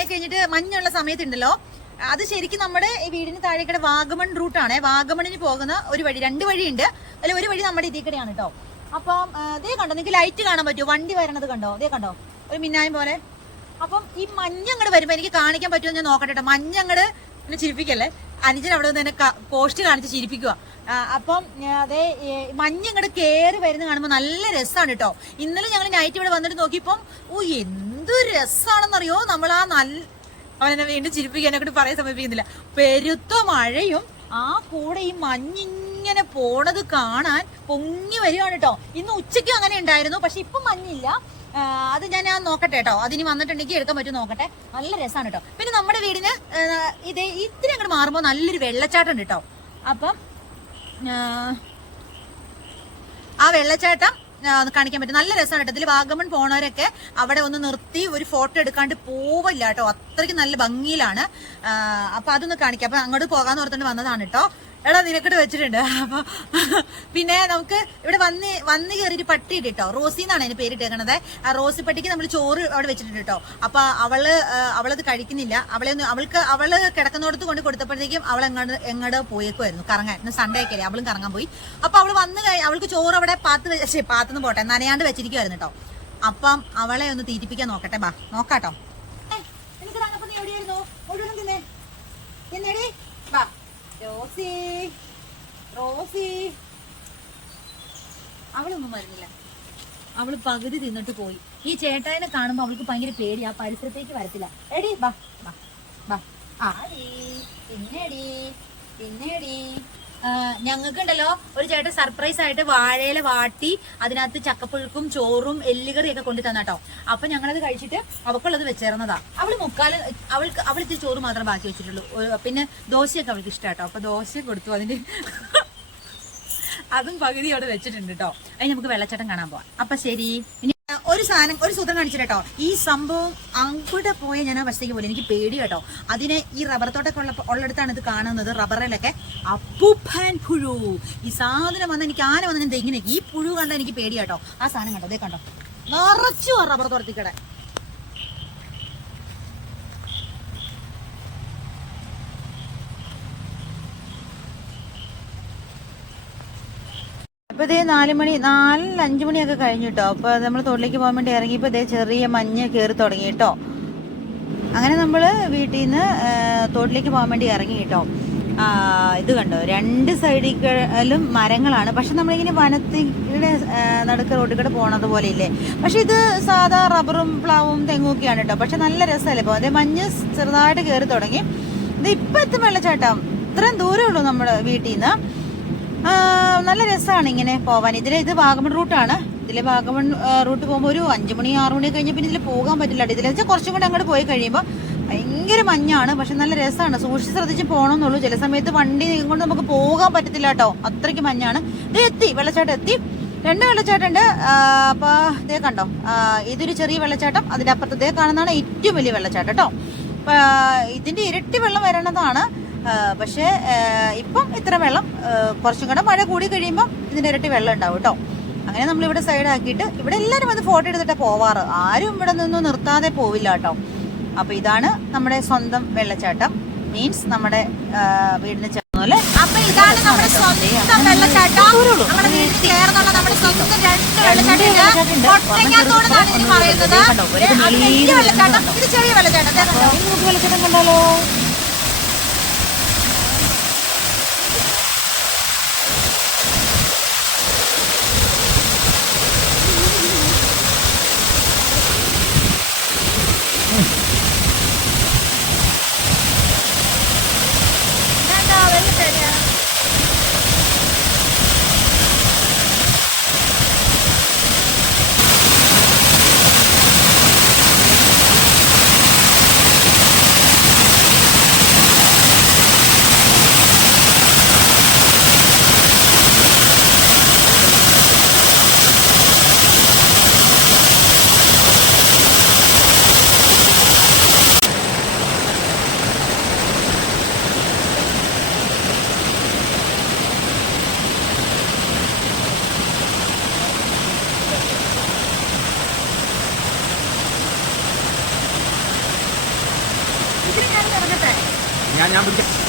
ആയി കഴിഞ്ഞിട്ട് മഞ്ഞുള്ള സമയത്തുണ്ടല്ലോ, അത് ശരിക്കും നമ്മുടെ വീടിന് താഴേക്കടെ വാഗമൺ റൂട്ടാണ്. വാഗമണിന് പോകുന്ന ഒരു വഴി, 2 വഴിയുണ്ട്. അല്ല, ഒരു വഴി നമ്മുടെ ഇതിക്കടെയാണ് കേട്ടോ. അപ്പം ഇതേ കണ്ടോ, നിങ്ങൾക്ക് ലൈറ്റ് കാണാൻ പറ്റുമോ? വണ്ടി വരണത് കണ്ടോ? ഇതേ കണ്ടോ, ഒരു മിന്നായം പോലെ. അപ്പം ഈ മഞ്ഞങ്ങട് വരുമ്പോ എനിക്ക് കാണിക്കാൻ പറ്റുമോ ഞാൻ നോക്കട്ടെ കേട്ടോ. മഞ്ഞങ്ങട് പിന്നെ ചിരിപ്പിക്കല്ലേ, അനുജൻ അവിടെ നിന്ന് തന്നെ പോസ്റ്റ് കാണിച്ച് ചിരിപ്പിക്കുക. അപ്പം അതേ മഞ്ഞങ്ങട് കയറി വരുന്ന കാണുമ്പോൾ നല്ല രസമാണ് കേട്ടോ. ഇന്നലെ ഞങ്ങൾ നൈറ്റ് ഇവിടെ വന്നിട്ട് നോക്കിയപ്പം എന്ത് രസമാണെന്നറിയോ. നമ്മൾ അവനെന്നെ വീണ്ടും ചിരിപ്പിക്കാനെ കൂടി പറയാൻ സമീപിക്കുന്നില്ല. പെരുത്ത മഴയും ആ കൂടെ ഈ മഞ്ഞിങ്ങനെ പോണത് കാണാൻ പൊങ്ങി വരികയാണ് കേട്ടോ. ഇന്ന് ഉച്ചയ്ക്കും അങ്ങനെ ഉണ്ടായിരുന്നു, പക്ഷെ ഇപ്പം മഞ്ഞില്ല. അത് ഞാൻ നോക്കട്ടെ കേട്ടോ, അതിന് വന്നിട്ടുണ്ടെങ്കിൽ എടുക്കാൻ പറ്റും നോക്കട്ടെ. നല്ല രസമാണ് കേട്ടോ. പിന്നെ നമ്മുടെ വീടിന് ഇത്തിരി അങ്ങോട്ട് മാറുമ്പോൾ നല്ലൊരു വെള്ളച്ചാട്ടം ഉണ്ട് കേട്ടോ. അപ്പം ആ വെള്ളച്ചാട്ടം കാണിക്കാൻ പറ്റും. നല്ല രസമാണ് കേട്ടോ. ഇതിൽ വാഗമൺ പോണവരൊക്കെ അവിടെ ഒന്ന് നിർത്തി ഒരു ഫോട്ടോ എടുക്കാണ്ട് പോവില്ല കേട്ടോ. അത്രയ്ക്ക് നല്ല ഭംഗിയിലാണ്. അപ്പൊ അതൊന്ന് കാണിക്കാം. അപ്പൊ അങ്ങോട്ട് പോകാന്ന് ഓർത്തുകൊണ്ട് വന്നതാണ് കേട്ടോ. എടാ നിനക്കിട്ട് വെച്ചിട്ടുണ്ട്. അപ്പൊ പിന്നെ നമുക്ക് ഇവിടെ വന്ന് കയറിയിട്ട് പട്ടി ഇട്ട് കേട്ടോ. റോസി എന്നാണ് അതിന് പേരിട്ടേക്കണത്. ആ റോസി പട്ടിക്ക് നമ്മൾ ചോറ് അവിടെ വെച്ചിട്ടുണ്ട് കേട്ടോ. അപ്പൊ അവളത് കഴിക്കുന്നില്ല. അവള് കിടക്കുന്നിടത്ത് കൊണ്ട് കൊടുത്തപ്പോഴത്തേക്കും അവൾ എങ്ങോട്ട് പോയേക്കുമായിരുന്നു കറങ്ങാൻ. സൺഡേ ഒക്കെ അവളും കറങ്ങാൻ പോയി. അപ്പൊ അവള് അവൾക്ക് ചോറ് അവിടെ പാത്തുനിന്ന് പോട്ടെ നനയാണ്ട് വെച്ചിരിക്കുവായിരുന്നു കേട്ടോ. അപ്പം അവളെ ഒന്ന് തീറ്റിപ്പിക്കാൻ നോക്കട്ടെ. നോക്കാട്ടോ. എനിക്ക് തന്നപ്പോ നീ എവിടെയായിരുന്നു? മുഴുവൻ തിന്നേ എന്നേടി. ബാ റോസി, അവളൊന്നും വരുന്നില്ല. അവള് പകുതി തിന്നിട്ട് പോയി. ഈ ചേട്ടായിനെ കാണുമ്പോ അവൾക്ക് ഭയങ്കര പേടി. ആ പരിസരത്തേക്ക് വരത്തില്ല. എടി ബാ ബാ ബാ. പിന്നെടി ഞങ്ങൾക്കുണ്ടല്ലോ ഒരു ചേട്ടൻ സർപ്രൈസ് ആയിട്ട് വാഴയില വാട്ടി അതിനകത്ത് ചക്കപ്പുഴുക്കും ചോറും എല്ലുകറിയൊക്കെ കൊണ്ടു തന്നാട്ടോ. അപ്പൊ ഞങ്ങളത് കഴിച്ചിട്ട് അവക്കുള്ളത് വെച്ചേർന്നതാ. അവൾ ഇത്തിരി ചോറ് മാത്രം ബാക്കി വെച്ചിട്ടുള്ളൂ. പിന്നെ ദോശയൊക്കെ അവൾക്ക് ഇഷ്ടാട്ടോ. അപ്പൊ ദോശ കൊടുത്തു. അതിന് അതും പകുതി അവിടെ വെച്ചിട്ടുണ്ട് കേട്ടോ. അതിന് നമുക്ക് വെള്ളച്ചാട്ടം കാണാൻ പോവാം. അപ്പൊ ശരി. ഇനി ഒരു സൂത്രം കാണിച്ചിട്ടോ. ഈ സംഭവം അങ്ങോട്ട് പോയ ഞാൻ ആ വശത്തേക്ക് പോലെ എനിക്ക് പേടി കേട്ടോ. അതിനെ ഈ റബ്ബർ തോട്ടൊക്കെ ഉള്ളിടത്താണ് ഇത് കാണുന്നത്. റബ്ബറിലൊക്കെ അപ്പൂപ്പൻ പുഴു. ഈ സാധനം വന്ന് എനിക്ക് ആന വന്ന് തെങ്ങിനെ ഈ പുഴു കണ്ട എനിക്ക് പേടി കേട്ടോ. ആ സാധനം കണ്ടോ, അതേ കണ്ടോ, നിറച്ചു ആ റബ്ബർ തോട്ടത്തിക്കടെ. അപ്പൊ ഇതേ 4 മണി 4-5 മണിയൊക്കെ കഴിഞ്ഞു കേട്ടോ. അപ്പൊ നമ്മൾ തോട്ടിലേക്ക് പോകാൻ വേണ്ടി ഇറങ്ങിയപ്പോ ഇതേ ചെറിയ മഞ്ഞ് കയറി തുടങ്ങി കേട്ടോ. അങ്ങനെ നമ്മള് വീട്ടിൽ നിന്ന് തോട്ടിലേക്ക് പോകാൻ വേണ്ടി ഇറങ്ങി കേട്ടോ. ഇത് കണ്ടോ, 2 സൈഡിലും മരങ്ങളാണ്. പക്ഷെ നമ്മളിങ്ങനെ വനത്തിന്റെ നടുക്ക് റോഡിൽ കൂടെ പോണത് പോലെ ഇല്ലേ. പക്ഷെ ഇത് സാധാ റബ്ബറും പ്ലാവും തെങ്ങും ഒക്കെയാണ് കേട്ടോ. പക്ഷെ നല്ല രസമല്ലേ ഇപ്പൊ. അതേ മഞ്ഞ് ചെറുതായിട്ട് കയറി തുടങ്ങി. ഇത് ഇപ്പൊ എത്തും വെള്ളച്ചാട്ടം. ഇത്രയും ദൂരമേ ഉള്ളൂ നമ്മുടെ വീട്ടിൽ നിന്ന്. നല്ല രസമാണ് ഇങ്ങനെ പോവാൻ. ഇത് വാഗമൺ റൂട്ടാണ്. ഇതിലെ വാഗമൺ റൂട്ട് പോകുമ്പോൾ ഒരു 5 മണി 6 മണി കഴിഞ്ഞ പിന്നെ ഇതിൽ പോകാൻ പറ്റില്ല. ഇതിൽ കുറച്ചും കൂടെ അങ്ങോട്ട് പോയി കഴിയുമ്പോൾ ഭയങ്കര മഞ്ഞാണ്. പക്ഷെ നല്ല രസമാണ്. സൂക്ഷിച്ച് ശ്രദ്ധിച്ച് പോകണമെന്നുള്ളൂ. ചില സമയത്ത് വണ്ടി കൊണ്ട് നമുക്ക് പോകാൻ പറ്റത്തില്ല കേട്ടോ. അത്രയ്ക്ക് മഞ്ഞാണ്. ഇത് വെള്ളച്ചാട്ടം എത്തി. 2 വെള്ളച്ചാട്ടമുണ്ട്. അപ്പൊ ഇതേ കണ്ടോ, ഇതൊരു ചെറിയ വെള്ളച്ചാട്ടം. അതിന്റെ അപ്പുറത്ത് ഇതേ കാണുന്നതാണ് ഏറ്റവും വലിയ വെള്ളച്ചാട്ടം കേട്ടോ. ഇതിന്റെ ഇരട്ടി വെള്ളം വരണതാണ്. പക്ഷേ ഇപ്പം ഇത്ര വെള്ളം, കുറച്ചും കൂടെ മഴ കൂടി കഴിയുമ്പോൾ ഇതിന്റെ ഇരട്ടി വെള്ളം ഉണ്ടാവും കേട്ടോ. അങ്ങനെ നമ്മളിവിടെ സൈഡാക്കിയിട്ട് ഇവിടെ എല്ലാവരും വന്ന് ഫോട്ടോ എടുത്തിട്ടാണ് പോവാറ്. ആരും ഇവിടെ നിന്നും നിർത്താതെ പോവില്ല കേട്ടോ. അപ്പൊ ഇതാണ് നമ്മുടെ സ്വന്തം വെള്ളച്ചാട്ടം. മീൻസ് നമ്മുടെ വീടിന് ചേർന്നല്ലേ. അപ്പൊ ഇതാണ് നമ്മുടെ സ്വന്തം വെള്ളച്ചാട്ടം. നമ്മുടെ വീട്ടിൽ ചേർന്നുള്ള നമ്മുടെ സ്വന്തം 2 വെള്ളച്ചാട്ടം. ഇത് ചെറിയ വെള്ളച്ചാട്ടം കണ്ടാലോ. ഞാൻ പിടിക്കാം.